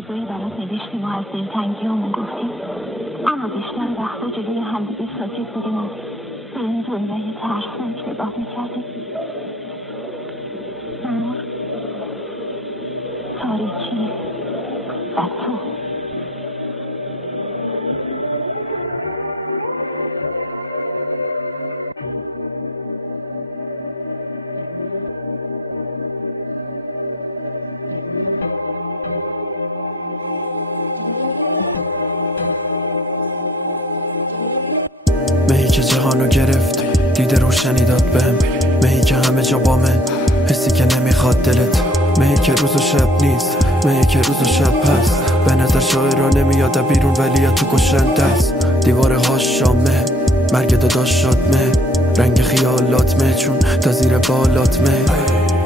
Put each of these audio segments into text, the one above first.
چیزایی برات نوشتیم و از دلتنگیامون گفتیم، اما بیشتر وقتا جلوی همدیگه ساکت بودیم و به این دنیای ترسناک نگاه میکردیم. نور، تاریکی و تو. مهی که جهانو گرفت، دید روشنی داد بهم، مهی که همه جا با من، حسی که نمیخواد دلت، مهی که روز و شب نیست، مهی که روز و شب هست. به نظر شاعرها نمیاد بیرون ولی تو کشنده است. دیواره هاش شامه، مرگ داداش شاد مه، رنگ خیالات مه، چون تا زیر بالات مه.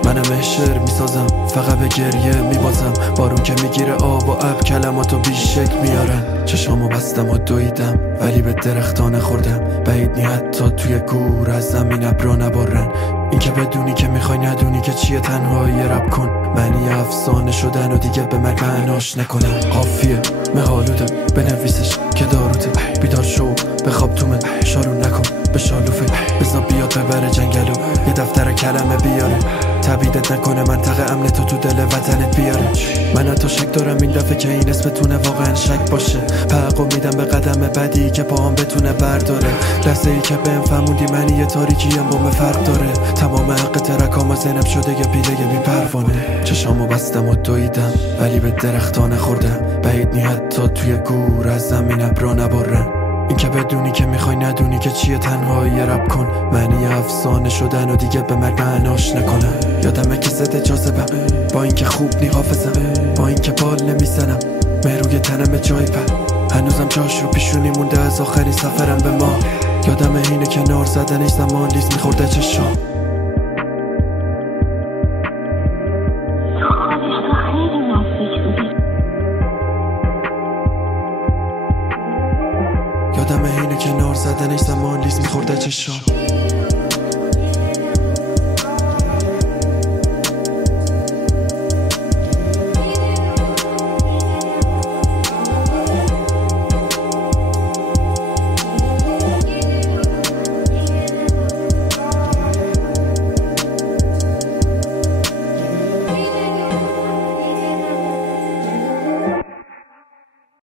منم شعر میسازم، فقط به گریه میبازم، بارون که میگیره آب و اب کلماتو بیشک میارم. چشامو بستم و دویدم ولی به درختا نخوردم، بعید نی حتی توی گور از زمین ابرا نبارن. این که بدونی که میخوای ندونی که چیه تنهایی رب کن، معنی افسانه شدن و دیگه به مرگ معناش نکنم. قافیه مهالوده بنویسش که داروته، بیدار شو بخواب تو من شارو نکن به شالوفه، بزا بیاد ببره جنگلو یه دفتر کلمه بیاره، تبیدت نکنه منطقه امن تو دل وطنت بیاره. من حتی شک دارم این دفعه که این اسم بتونه واقعا شک باشه، حقو میدم به قدم بعدی که پاهم بتونه برداره. لحظه ای که بهم فهموندی من یه تاریکیم با فرق داره، تمام حق ترکام زنب شده یه پیله بی پروانه. چشامو بستم و دویدم ولی به درختا نخوردم، بعید نی حتی توی گور از زمین ابرا نبارن. این که بدونی که میخوای ندونی که چیه تنهایی رب کن، معنی افسانه شدن و دیگه به مرگ معناش نکنم. یادمه که زده جاذبم با این که خوب نی حافظم، با این که بال نمیزنم مهروی تنم جای پر، هنوزم جاش رو پیشونی مونده از آخرین سفرم به ما. یادمه اینه که نار زدنش زمان لیز میخورده چشام. یادمه اینه که نار زدنش زمان لیز میخورده چشام.